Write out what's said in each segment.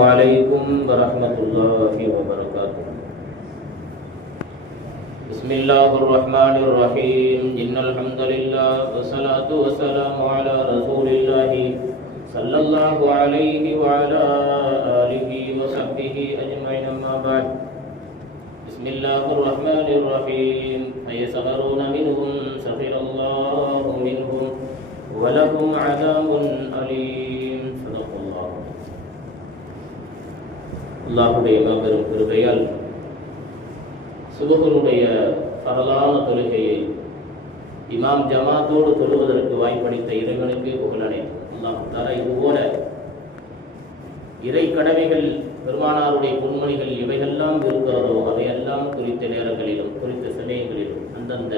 عليكم ورحمة الله وبركاته. بسم الله الرحمن الرحيم. إن الحمد لله والصلاة والسلام على رسول الله صلى الله عليه وعلى آله وصحبه أجمعين. أما بعد. بسم الله الرحمن الرحيم. فيسخرون منهم سخر الله منهم ولهم عذاب أليم. صدق الله. அல்லாஹ்வுடைய மாபெரும் கிருபையால் சுபஹுடைய பரலான தொழுகையை இமாம் ஜமாத்தோடு தொழுவதற்கு வாய்ப்பளித்த இறைவனுக்கு புகழனை. அல்லாஹ் தஆலா இதுபோல இறை கடமைகள் பெருமானாருடைய பொன்மொழிகள் இவையெல்லாம் இருக்கிறதோ அவையெல்லாம் குறித்த நேரங்களிலும் குறித்த சமயங்களிலும் அந்தந்த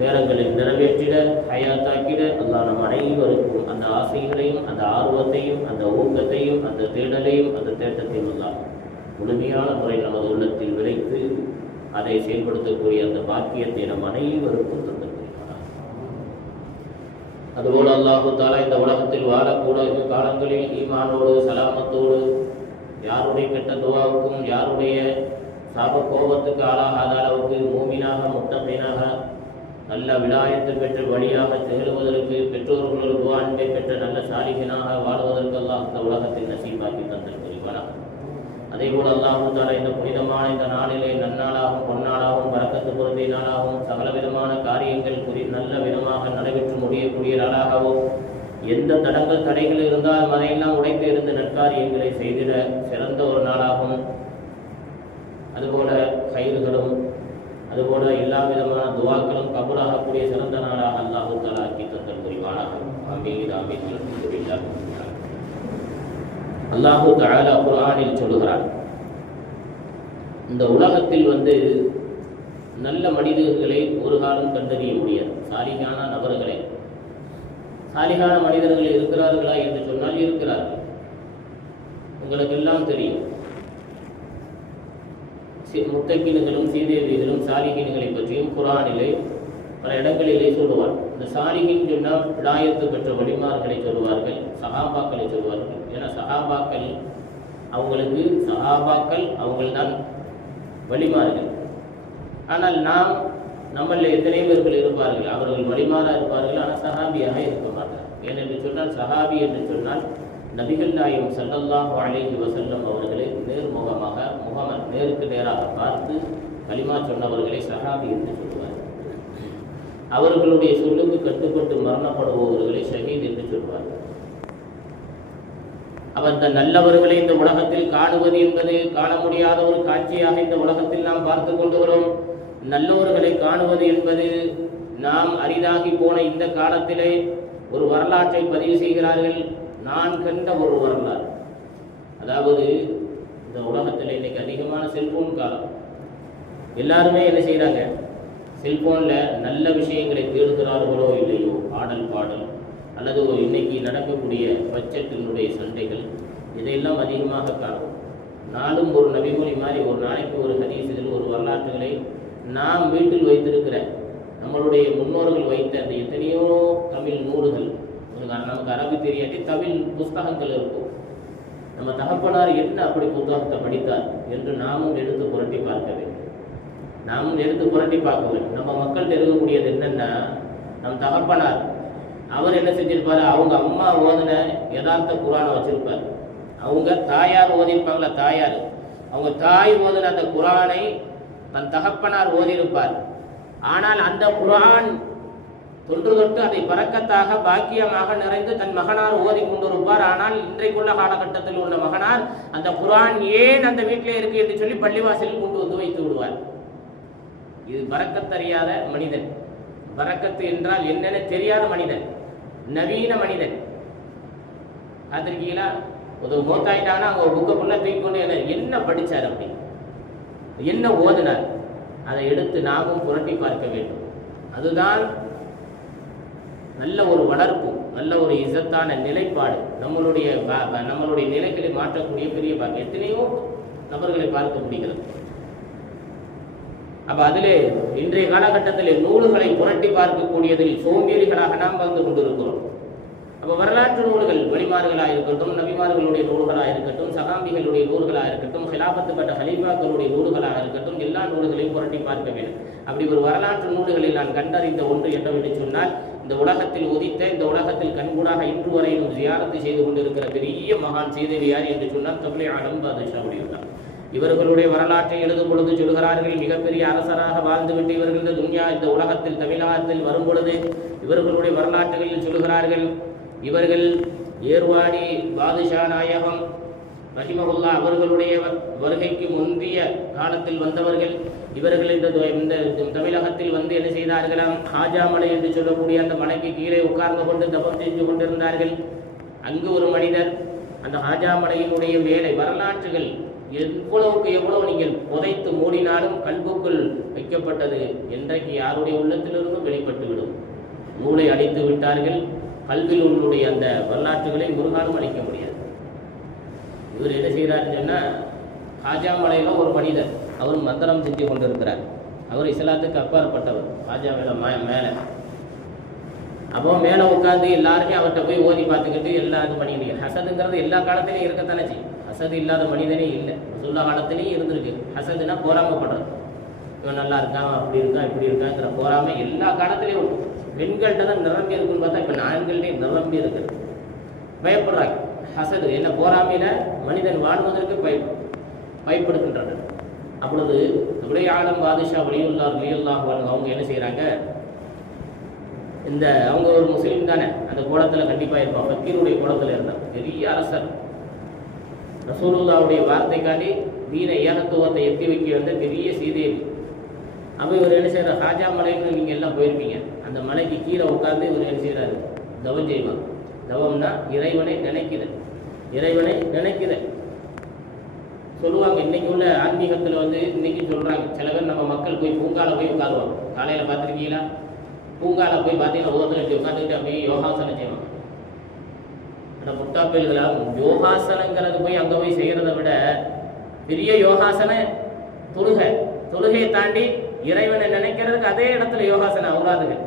நேரங்களில் நிறைவேற்றிட ஹயாத்தாக்கிட அல்லாஹ் நம் அனைவருக்கும் அந்த ஆசைகளையும் அந்த ஆர்வத்தையும் அந்த ஊக்கத்தையும் அந்த தேடலையும் அந்த தேட்டத்தையும் அல்லாஹ் முழுமையான முறை நமது உள்ளத்தில் விளைத்து அதை செயல்படுத்தக்கூடிய அந்த பாக்கியத்தை நம் அனைவருக்கும் தந்திருக்கிறார். அதுபோல அல்லாஹு தஆலா இந்த உலகத்தில் வாழக்கூடிய காலங்களில் ஈமானோடு சலாமத்தோடு யாருடைய கெட்ட துவாவுக்கும் யாருடைய சாப கோபத்துக்கு ஆளாகாத அளவுக்கு மூமினாக முத்தமீனாக நல்ல விலாயத்து பெற்ற வழியாக திகழ்வதற்கு பெற்றோர்களோடு அன்பை பெற்ற நல்ல சாலிகனாக வாழ்வதற்கு அல்லாஹ் இந்த உலகத்தில் நசீபாக்கி தந்திருக்கிறார். அதே போல் அல்லாஹு தஆலா இந்த புனிதமான இந்த நாளிலே நன்னாளாகவும் பொன்னாளாகவும் பரக்கத்து பொருந்திய நாளாகவும் சகல விதமான காரியங்கள் நல்ல விதமாக நடைபெற்று முடியக்கூடிய நாளாகவும் எந்த தடங்கள் தடைகள் இருந்தாலும் அதையெல்லாம் உடைத்து இருந்து நற்காரியங்களை செய்திட சிறந்த ஒரு நாளாகவும் அதுபோல கயிறுகளும் அதுபோல எல்லா விதமான துவாக்களும் கபூலாகக்கூடிய சிறந்த நாளாக அல்லாஹு தஆலா ஆக்கி தந்தல் புரிவானாக. ஆமீன் ஆமீன். அல்ஹம்துலில்லாஹ். அல்லாஹு தஆலா குர்ஆனில் சொல்கிறார், இந்த உலகத்தில் நல்ல மனிதர்களை ஒரு காலம் கண்டறிய முடியாது. சாலிகான நபர்களை, சாலிகான மனிதர்கள் இருக்கிறார்களா என்று சொன்னால் இருக்கிறார்கள். உங்களுக்கெல்லாம் தெரியும், முத்தகீன்களும் சீதேவிகளும் சாலிகீன்களை பற்றியும் குர்ஆனிலே பல இடங்களிலே சொல்லுவார். இந்த சாலிகீன் சொன்னால் விலாயத்து பெற்ற வலிமார்களை சொல்லுவார்கள், சஹாபாக்களை சொல்லுவார்கள். ஏன்னா சஹாபாக்கள் அவங்கள்தான் வலிமார்கள். ஆனால் நம்மள எத்தனை பேர்கள் இருப்பார்கள், அவர்கள் வலிமாராக இருப்பார்கள், ஆனால் சஹாபியாக இருக்க மாட்டார்கள். ஏனென்று சொன்னால் சஹாபி என்று சொன்னால் நபிகள் நாயகம் ஸல்லல்லாஹு அலைஹி வஸல்லம் அவர்களை நேர்முகமாக நேருக்கு நேராக பார்த்து கலிமா சொன்னவர்களை சஹாபி என்று சொல்வார்கள். அவர்களுடைய சொல்லுக்கு கட்டுப்பட்டு மரணப்படுபவர்களை ஷஹீத் என்று சொல்வார்கள். அந்த நல்லவர்களை இந்த உலகத்தில் காணுவது என்பது காண முடியாத ஒரு காட்சியாக இந்த உலகத்தில் நாம் பார்த்து கொண்டுகிறோம். நல்லவர்களை காணுவது என்பது நாம் அரிதாகி போன இந்த காலத்திலே ஒரு வரலாற்றை பதிவு செய்கிறார்கள். நான் கண்ட ஒரு வரலாறு, அதாவது இந்த உலகத்தில் இன்னைக்கு அதிகமான செல்போன் காலம். எல்லாருமே என்ன செய்கிறாங்க, செல்போனில் நல்ல விஷயங்களை தேடுகிறார்களோ இல்லையோ, பாடல் அல்லது இன்னைக்கு நடக்கக்கூடிய பட்ஜெட்டினுடைய சண்டைகள், இதையெல்லாம் அதிகமாக காணும். நாளும் ஒரு நபிமொழி மாதிரி ஒரு நாளைக்கு ஒரு ஹதீஸுகள் ஒரு வரலாற்றுகளை நாம் வீட்டில் வைத்திருக்கிற நம்மளுடைய முன்னோர்கள் வைத்த அந்த எத்தனையோ தமிழ் நூல்கள், நமக்கு அரபி தெரியாட்டி தமிழ் புஸ்தகங்கள் இருக்கும். நம்ம தகப்பனார் என்ன அப்படி புத்தகத்தை படித்தார் என்று நாமும் எடுத்து புரட்டி பார்க்க வேண்டும். நம்ம மக்கள்கிட்ட இருக்கக்கூடியது என்னன்னா, நம் தகப்பனார் அவர் என்ன செஞ்சிருப்பாரு, அவங்க அம்மா ஓதின யதார்த்த குர்ஆனை வச்சிருப்பார். அவங்க தாயார் ஓதிருப்பாங்களா, அவங்க தாய் ஓதின அந்த குர்ஆனை தன் தகப்பனார் ஓதியிருப்பார். ஆனால் அந்த குர்ஆன் தொன்று தொட்டு அதை பரக்கத்தாக பாக்கியமாக நிறைந்து தன் மகனார் ஓதி கொண்டிருப்பார். ஆனால் இன்றைக்குள்ள காலகட்டத்தில் உள்ள மகனார் அந்த குர்ஆன் ஏன் அந்த வீட்டிலே இருக்கு என்று சொல்லி பள்ளிவாசலில் கொண்டு வந்து வைத்து விடுவார். இது பரக்கத்தறியாத மனிதன், பரக்கத்து என்றால் என்னென்ன தெரியாத மனிதன், நவீன மனிதன். பார்த்திருக்கீங்களா, ஒரு மூத்தாயிட்டாங்கன்னா அவங்க புக்கை ஃபுல்லாக தூக்கிக்கொண்டு என்ன படித்தார், அப்படி என்ன ஓதினார், அதை எடுத்து நாமும் புரட்டி பார்க்க வேண்டும். அதுதான் நல்ல ஒரு வளர்ப்பு, நல்ல ஒரு இசத்தான நிலைப்பாடு, நம்மளுடைய நிலைகளை மாற்றக்கூடிய பெரிய பாக்கியம். எத்தனையோ நபர்களை பார்க்க முடிகிறது. அப்ப அதிலே இன்றைய காலகட்டத்தில் நூல்களை புரட்டி பார்க்கக்கூடியதில் சோம்பேறிகளாக நாம் வந்து கொண்டிருக்கிறோம். அப்போ வரலாற்று நூல்கள் வழிமார்களாக இருக்கட்டும், நபிமார்களுடைய நூல்களாக இருக்கட்டும், சகாபிகளுடைய நூல்களாக இருக்கட்டும், ஹிலாபத்து பெற்ற ஹலீஃபாக்களுடைய நூல்களாக இருக்கட்டும், எல்லா நூல்களையும் புரட்டி பார்க்க வேண்டும். அப்படி ஒரு வரலாற்று நூல்களில் நான் கண்டறிந்த ஒன்று என்னவென்று சொன்னால், இந்த உலகத்தில் உதித்த, இந்த உலகத்தில் கண்கூடாக இன்று வரையிலும் ஜியாரத்து செய்து கொண்டிருக்கிற பெரிய மகான் சீதேவியார் என்று சொன்னால் தப்லீக் ஆலம் பாதுஷா உடையவர். இவர்களுடைய வரலாற்றை எழுதும் பொழுது சொல்கிறார்கள், மிகப்பெரிய அரசராக வாழ்ந்துவிட்டு இவர்கள் இந்த துன்யா, இந்த உலகத்தில் தமிழகத்தில் வரும் பொழுது இவர்களுடைய வரலாற்றுகளில் சொல்கிறார்கள், இவர்கள் ஏர்வாடி பாதுஷா நாயகம் ரஹிமஹுல்லா அவர்களுடைய வருகைக்கு முந்தைய காலத்தில் வந்தவர்கள். இவர்கள் இந்த தமிழகத்தில் வந்து என்ன செய்தார்களாம், ஹாஜாமலை என்று சொல்லக்கூடிய அந்த மலைக்கு கீழே உட்கார்ந்து கொண்டு தபம் செஞ்சு கொண்டிருந்தார்கள். அங்கு ஒரு மனிதர் அந்த ஹாஜாமலையினுடைய வேலை வரலாற்றுகள் எவ்வளவுக்கு எவ்வளவு நீங்கள் புதைத்து மூடினாலும் கல்புக்குள் வைக்கப்பட்டது என்றைக்கு யாருடைய உள்ளத்திலிருந்தும் வெளிப்பட்டுவிடும். நூலை அடித்து விட்டார்கள், கல்வியில் உள்ளுடைய அந்த வரலாற்றுகளை முருகாலும் அளிக்க முடியாது. இவர் என்ன செய்கிறாருன்னு சொன்னால், ஹாஜாமலையில் ஒரு மனிதர் அவர் மந்திரம் செஞ்சு கொண்டிருக்கிறார். அவர் இஸ்லாத்துக்கு அப்பாற்பட்டவர். ஹாஜா மேலே அப்போ மேலே உட்காந்து எல்லாருமே அவர்கிட்ட போய் ஓதி பார்த்துக்கிட்டு எல்லாம் இது பண்ணிக்கிட்டு. ஹசதுங்கிறது எல்லா காலத்திலையும் இருக்கத்தானே செய்யும். ஹசது இல்லாத மனிதனே இல்லை. சொல்ல காலத்திலையும் இருந்திருக்கு. ஹசதுனா பொறாமப்படுறது. இவன் நல்லா இருக்கான், அப்படி இருக்கான், இப்படி இருக்காங்கிற பொறாமை எல்லா காலத்திலையும் உண்டு. பெண்கள்கிட்ட தான் நிரம்பி இருக்குன்னு பார்த்தா இப்போ ஆண்கள்டையும் நிரம்பி இருக்கிறது. பயப்படுறாங்க. ஹசது என்ன, பொறாமையில மனிதன் வாழ்வதற்கு பயப்படுகின்றது. அப்பொழுது தப்லீக் ஆலம் பாதுஷா வலியுல்லாஹ் அவங்க என்ன செய்கிறாங்க, இந்த அவங்க ஒரு முஸ்லீம் தானே, அந்த கோலத்தில் கண்டிப்பாக இருப்பான். ஃபக்கீருடைய கோலத்தில் இருந்தார். பெரிய அரசர். ரசூலுல்லாவுடைய வார்த்தைக்காண்டி வீர ஏகத்துவத்தை எத்தி வைக்க வந்த பெரிய சீதேவி. அப்போ இவர் என்ன செய்கிறார், ஹாஜா மலைக்கு நீங்கள் எல்லாம் போயிருப்பீங்க. அந்த மலைக்கு கீழே உட்கார்ந்து இவர் என்ன செய்கிறாரு, தவம் செய்வார். தவம்னா இறைவனை நினைக்குது. இறைவனை நினைக்குது சொல்லுவாங்க. இன்னைக்கு உள்ள ஆன்மீகத்தில் வந்து இன்னைக்கு சொல்கிறாங்க, சில பேர் நம்ம மக்கள் போய் பூங்காவில் போய் உட்காருவாங்க. காலையில் பார்த்துருக்கீங்களா, பூங்காவில் போய் பார்த்தீங்கன்னா ஒவ்வொருத்தர் உட்காந்துக்கிட்டு அப்படியே யோகாசனம் செய்வாங்க. ஆனால் முட்டாப்பேல்களால் யோகாசனங்கிறது போய் அங்கே போய் செய்கிறத விட பெரிய யோகாசன தொழுகையை தாண்டி இறைவனை நினைக்கிறதுக்கு அதே இடத்துல யோகாசனம் அவுராதுகள்.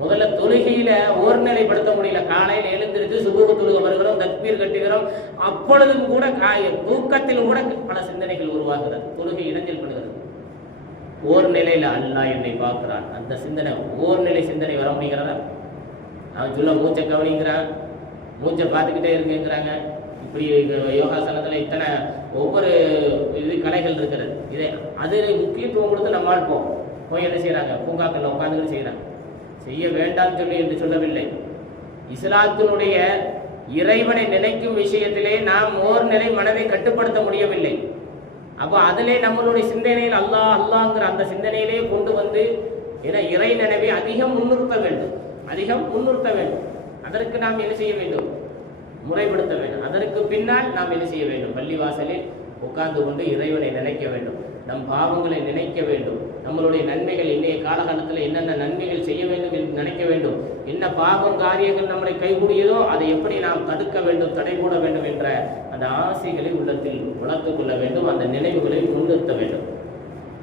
முதல்ல தொழுகையில ஓர்நிலைப்படுத்த முடியல. காலையில் எழுந்திருந்து சுபூக தொழுகை வருகிறோம், தக்பீர் கட்டுகிறோம். அப்பொழுதும் கூட தூக்கத்திலும் கூட பல சிந்தனைகள் உருவாகிறது. தொழுகை இடைஞ்சல் பண்ணுகிறது. ஓர்நிலையில அல்லாஹ் என்னை பார்க்கிறான், அந்த சிந்தனை ஓர்நிலை சிந்தனை வர முடிகிறதா? அவன் சொல்ல மூச்சை கவனிக்கிறான், மூச்சை பார்த்துக்கிட்டே இருக்குங்கிறாங்க. இப்படி யோகாசனத்தில் இத்தனை ஒவ்வொரு இது கலைகள் இருக்கிறது. இதை அது முக்கியத்துவம் கொடுத்து நம்ம ஆள்போம். போய் என்ன செய்கிறாங்க, பூங்காக்களில் உட்காந்துக்கிட்டு செய்கிறாங்க. செய்ய வேண்டாம் சொல்லி என்று சொல்லவில்லை. இஸ்லாத்தினுடைய இறைவனை நினைக்கும் விஷயத்திலே நாம் ஓர்நிலை மனதை கட்டுப்படுத்த முடியவில்லை. அப்போ அதிலே நம்மளுடைய சிந்தனையில் அல்லாஹ் அல்லாங்கிற அந்த சிந்தனையிலே கொண்டு வந்து இறை நினைவை அதிகம் முன்னிறுத்த வேண்டும். அதற்கு நாம் என்ன செய்ய வேண்டும், முறைப்படுத்த வேண்டும். அதற்கு பின்னால் நாம் என்ன செய்ய வேண்டும், பள்ளிவாசலில் உட்கார்ந்து கொண்டு இறைவனை நினைக்க வேண்டும். நம் பாவங்களை நினைக்க வேண்டும். நம்மளுடைய நன்மைகள் இன்றைய காலகட்டத்தில் என்னென்ன நன்மைகள் செய்ய வேண்டும் என்று நினைக்க வேண்டும். என்ன பாவம் காரியங்கள் நம்மளை கைகூடியதோ அதை எப்படி நாம் தடுக்க வேண்டும், தடை போட வேண்டும் என்ற அந்த ஆசைகளை உள்ளத்தில் வளர்த்துக் கொள்ள வேண்டும். அந்த நினைவுகளை முன்னிறுத்த வேண்டும்.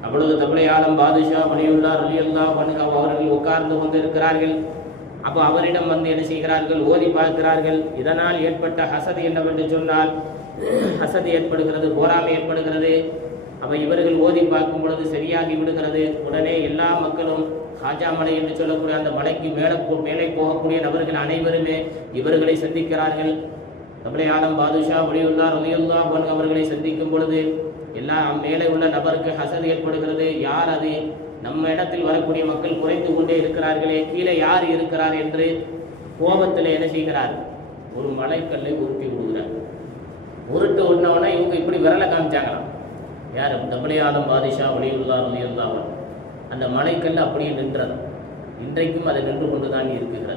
அப்பொழுது தப்லீக் ஆலம் பாதுஷா வலியுல்லாஹ் ரலியல்லாஹு அன்ஹு அவர்கள் உட்கார்ந்து கொண்டிருக்கிறார்கள். அப்போ அவரிடம் வந்து என்ன செய்கிறார்கள், ஓதி பார்க்கிறார்கள். இதனால் ஏற்பட்ட ஹசது என்னவென்று சொன்னால், ஹசது ஏற்படுகிறது, போராமை ஏற்படுகிறது. அப்போ இவர்கள் ஓதி பார்க்கும் பொழுது சரியாகி விடுகிறது. உடனே எல்லா மக்களும் ஹாஜா மலை என்று சொல்லக்கூடிய அந்த மலைக்கு மேலே போகக்கூடிய நபர்கள் அனைவருமே இவர்களை சந்திக்கிறார்கள். தப்லீக் ஆலம் பாதுஷா வலியுல்லாஹ் ரலியல்லாஹு அன்ஹு அவர்களை சந்திக்கும் பொழுது எல்லாம் மேலே உள்ள நபருக்கு ஹசது ஏற்படுகிறது. யார் அது, நம்ம இடத்தில் வரக்கூடிய மக்கள் குறைந்து கொண்டே இருக்கிறார்களே, கீழே யார் இருக்கிறார் என்று கோபத்தில் என்ன செய்கிறார், ஒரு மலைக்கல்லை உருட்டி விடுகிறார். உருட்டு விடனோடனே இவங்க இப்படி விரலை காமிச்சாங்களாம். யார், தப்லீக் ஆலம் பாதுஷா வலியுல்லாஹ் ரலியல்லாஹு அன்ஹு. அந்த மலைக்கல் அப்படியே நின்றது. இன்றைக்கும் அது நின்று கொண்டு தான் இருக்கிறது.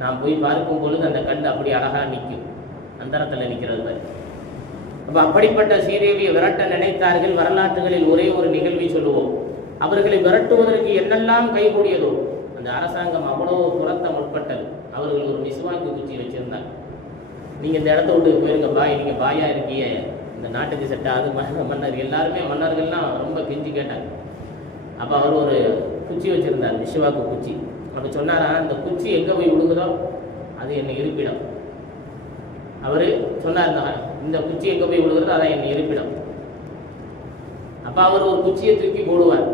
நாம் போய் பார்க்கும் பொழுது அந்த கல் அப்படி அழகாக நிற்கும், அந்தரத்தில் நிற்கிறது மாதிரி. அப்போ அப்படிப்பட்ட சீதேவியை விரட்ட நினைத்தார்கள். வரலாற்றுகளில் ஒரே ஒரு நிகழ்வை சொல்லுவோம். அவர்களை விரட்டுவதற்கு என்னெல்லாம் கைகூடியதோ அந்த அரசாங்கம் அவ்வளவு துரத்த முற்பட்டது. அவர்கள் ஒரு மிஸ்வாக்கு குச்சி வச்சிருந்தாங்க. நீங்கள் இந்த இடத்த விட்டு போயிருங்க பாய், நீங்கள் பாயா இருக்கீங்க, இந்த நாட்டுக்கு செட் ஆகுது. மன்னர் எல்லாருமே மன்னர்கள்லாம் ரொம்ப கெஞ்சி கேட்டாங்க. அப்போ அவர் ஒரு குச்சி வச்சுருந்தார், மிஸ்வாக்கு குச்சி. அப்போ சொன்னாரா, அந்த குச்சி எங்கே போய் விழுகுதோ அது என்னை இருப்பிடம். அவர் சொன்னார், இந்த குச்சி எங்கே போய் விழுகிறதோ அதான் என்னை இருப்பிடம். அப்போ அவர் ஒரு குச்சியை தூக்கி போடுவார்,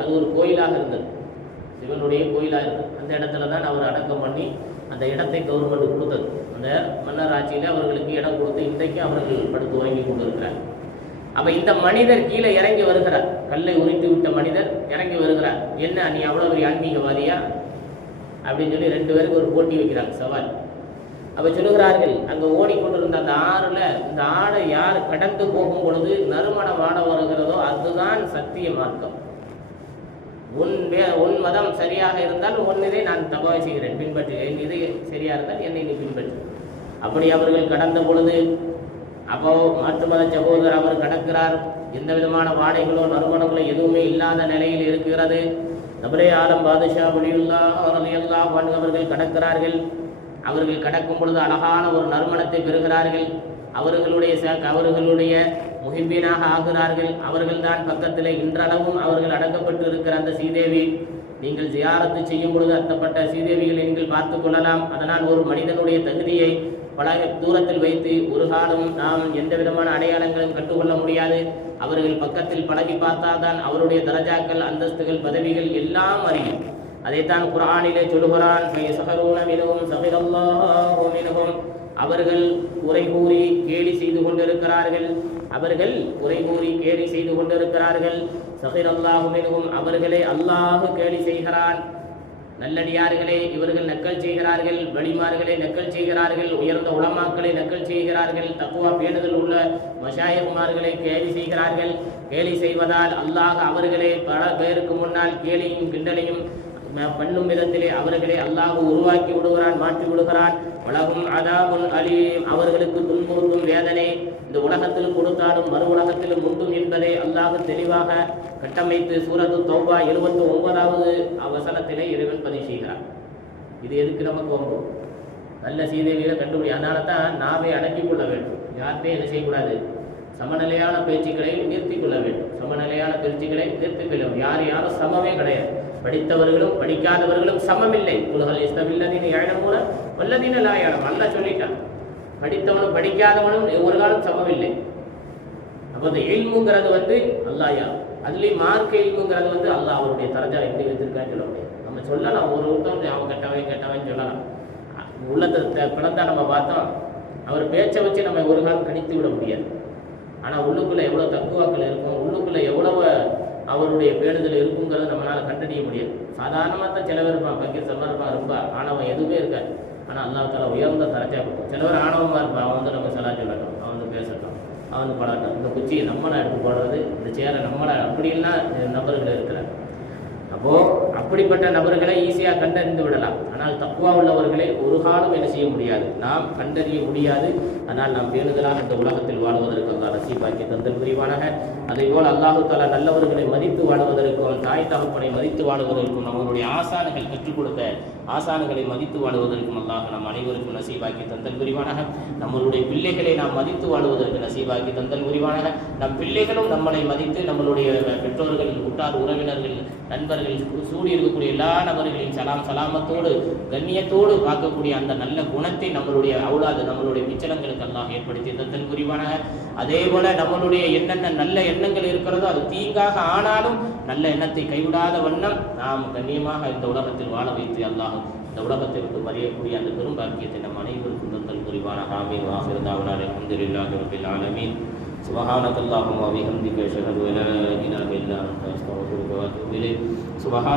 அது ஒரு கோயிலாக இருந்தது, சிவனுடைய கோயிலாக இருந்தது. அந்த இடத்துல தான் அவர் அடக்கம் பண்ணி அந்த இடத்தை கவர்மெண்ட் கொடுத்தது. அந்த மன்னர் ஆட்சியில் அவர்களுக்கு இடம் கொடுத்து இன்றைக்கு அவர்கள் படுத்து உறங்கி கொண்டிருக்கிறார். அப்போ இந்த மனிதர் கீழே இறங்கி வருகிறார், கல்லை உரித்து விட்ட மனிதர் இறங்கி வருகிறார். என்ன, நீ அவ்வளோ பெரிய ஆன்மீகவாதியா அப்படின்னு சொல்லி 2 பேருக்கு ஒரு போட்டி வைக்கிறாங்க, சவால். அப்போ சொல்லுகிறார்கள், அங்கே ஓடிக்கொண்டிருந்த அந்த ஆறுல இந்த ஆடை யார் கடந்து போகும் பொழுது நறுமண வாட வருகிறதோ அதுதான் சத்திய மார்க்கம். உன் மதம் சரியாக இருந்தால் உன்னிதை நான் தபாவை செய்கிறேன், பின்பற்றுகிறேன். இது சரியா இருந்தால் என்னை நீ பின்பற்று. அப்படி அவர்கள் கடந்த பொழுது அப்போ மாற்று மத சகோதரர் அவர் கடக்கிறார். எந்த விதமான வாடைகளோ நறுமணங்களோ எதுவுமே இல்லாத நிலையில் இருக்கிறது. நபரே ஆலம் பாதுஷா வலியுல்லாஹ் அவர்கள் கடக்கிறார்கள். அவர்கள் கடக்கும் பொழுது அழகான ஒரு நறுமணத்தை பெறுகிறார்கள். அவர்களுடைய முஹிப்பீனாக ஆகிறார்கள். அவர்கள் தான் பக்கத்தில் இன்றளவும் அவர்கள் அடக்கப்பட்டு இருக்கிற அந்த சீதேவி. நீங்கள் ஜியாரத்து செய்யும் பொழுது அத்தப்பட்ட சீதேவிகளை நீங்கள் பார்த்து கொள்ளலாம். அதனால் ஒரு மனிதனுடைய தகுதியை பல தூரத்தில் வைத்து ஒரு காலம் நாம் எந்த விதமான அடையாளங்களும் கற்றுக்கொள்ள முடியாது. அவர்கள் பக்கத்தில் பழகி பார்த்தால்தான் அவருடைய தரஜாக்கள், அந்தஸ்துகள், பதவிகள் எல்லாம் அறியும். அதைத்தான் குர்ஆனிலே சொல்லுகிறான், அவர்கள் குறை கூறி கேலி செய்து கொண்டிருக்கிறார்கள். சஹிரல்லாஹு மின்ஹும், அவர்களே அல்லாஹ் கேலி செய்கிறான். நல்லடியார்களே இவர்கள் நக்கல் செய்கிறார்கள், வலிமார்களை நக்கல் செய்கிறார்கள், உயர்ந்த உலமாக்களை நக்கல் செய்கிறார்கள், தக்வா பேணுதல் உள்ள மஷாயிகுமார்களை கேலி செய்கிறார்கள். கேலி செய்வதால் அல்லாஹ் அவர்களே பல பேருக்கு முன்னால் கேலியும் கிண்டலையும் பண்ணும் விதத்திலே அவர்களை அல்லாஹ் உருவாக்கி விடுகிறான், மாற்றி விடுகிறான். வலஹும் அதாபுன் அலீம், அவர்களுக்கு துன்புறுத்தும் வேதனை இந்த உலகத்திலும் கொடுத்தாலும் மறு உலகத்திலும் உண்டும் என்பதை அல்லாஹ் தெளிவாக கட்டமைத்து சூரத்து தௌபா 79வது வசனத்திலே இறைவன் பதிவு செய்கிறார். இது எதுக்கு நமக்கு வம்பு? நல்ல சீதேவியை கண்டுபிடி. அதனால தான் நாவை அடக்கிக் கொள்ள வேண்டும். யார்கிட்டையும் என்ன செய்யக்கூடாது? சமநிலையான பேச்சுக்களை நிறுத்திக் கொள்ள வேண்டும். யாரும் சமமே கிடையாது. படித்தவர்களும் படிக்காதவர்களும் சமமில்லை. குல்ஹல் யஸ்தவில்லதீன யஅலமூன வல்லதீன லா யஅலமூன், அல்லாஹ் சொல்லிட்டான். படித்தவனும் படிக்காதவனும் ஒரு காலம் சமமில்லை. அப்போ இந்த இல்முங்கிறது அல்லாஹ், அதுலேயும் மார்க்க இல்முங்கிறது அல்லாஹ் அவருடைய தரஜா எப்படி வச்சிருக்கான்னு சொல்ல முடியாது. நம்ம சொல்லலாம், ஒருத்தவன் அவன் கெட்டவன் சொல்லலாம். உள்ளத்தை பிளந்தா நம்ம பார்த்தோம், அவர் பேச்சை வச்சு நம்ம ஒரு காலம் கணித்து விட முடியாது. ஆனால் உள்ளுக்குள்ளே எவ்வளோ தக்குவாக்கள் இருக்கும், உள்ளுக்குள்ளே எவ்வளவு அவருடைய பேணுதல் இருக்குங்கிறத நம்மளால் கண்டறிய முடியாது. சாதாரணமாக தான் சில பேர் இருப்பான், பக்கீர் சம்மா இருப்பான், ரொம்ப ஆணவம் எதுவுமே இருக்காது. ஆனால் அல்லாஹ் தஆலா உயர்ந்த தரஜா கொடுக்கும். சில பேர் ஆணவமாக இருப்பான், அவன் நம்ம சலா சொல்லட்டும், அவன் பேசட்டும், அவன் பழட்டும், இந்த குச்சியை நம்மளை எடுத்து போடுறது, இந்த சேரை நம்மளை, அப்படின்லாம் நபர்கள் இருக்கிறார். அப்போது அப்படிப்பட்ட நபர்களை ஈஸியாக கண்டறிந்து விடலாம். ஆனால் தக்வா உள்ளவர்களை ஒரு காலம் என்ன செய்ய முடியாது, நாம் கண்டறிய முடியாது. ஆனால் நாம் பேணுதலாக இந்த உலகத்தில் வாழ்வதற்கு அல்லாஹ் நசீபாக்கி தந்தல் புரிவானாக. அதேபோல் அல்லாஹு தஆலா நல்லவர்களை மதித்து வாழ்வதற்கும், தாய் தகப்பனை மதித்து வாழ்வதற்கும், நம்மளுடைய ஆசான்கள் கற்றுக் கொடுத்த ஆசான்களை மதித்து வாழ்வதற்கும் அல்லாஹ் நம் அனைவருக்கும் நசீபாக்கி தந்தல் புரிவானாக. நம்மளுடைய பிள்ளைகளை நாம் மதித்து வாழ்வதற்கு நசீபாக்கி தந்தல் புரிவானாக. நம் பிள்ளைகளும் நம்மளை மதித்து, நம்மளுடைய பெற்றோர்கள், உற்றார் உறவினர்கள், நண்பர்கள், சூடி இருக்கக்கூடிய எல்லா நபர்களையும் சலாமத்தோடு கண்ணியத்தோடு பார்க்கக்கூடிய அந்த நல்ல குணத்தை நம்மளுடைய அவுலாது, நம்மளுடைய பிச்சலங்களுக்கு அல்லாஹ் ஏற்படுத்தி தந்தல் புரிவானாக. அதே போல நம்மளுடைய என்னென்ன நல்ல எண்ணங்கள் இருக்கிறதோ அது தீங்காக ஆனாலும் நல்ல எண்ணத்தை கைவிடாத வண்ணம் நாம் கண்ணியமாக இந்த உலகத்தில் வாழ வைத்து அல்லாஹ் இந்த உலகத்திற்கு மறியக்கூடிய அந்த பெரும் பாக்கியத்தை நம் அனைவருக்கும் தந்தல் புரிவானாக. ஆமீன். வாஹிர் தஅவானா அல்ஹம்துலில்லாஹி ரப்பில் ஆலமீன். சுப்ஹானக அல்லாஹும்ம வ பிஹம்திக அஷ்ஹது அன் லா இலாஹா இல்லா அன்த அஸ்தக்ஃபிருக வ அத்தூபு இலைக்.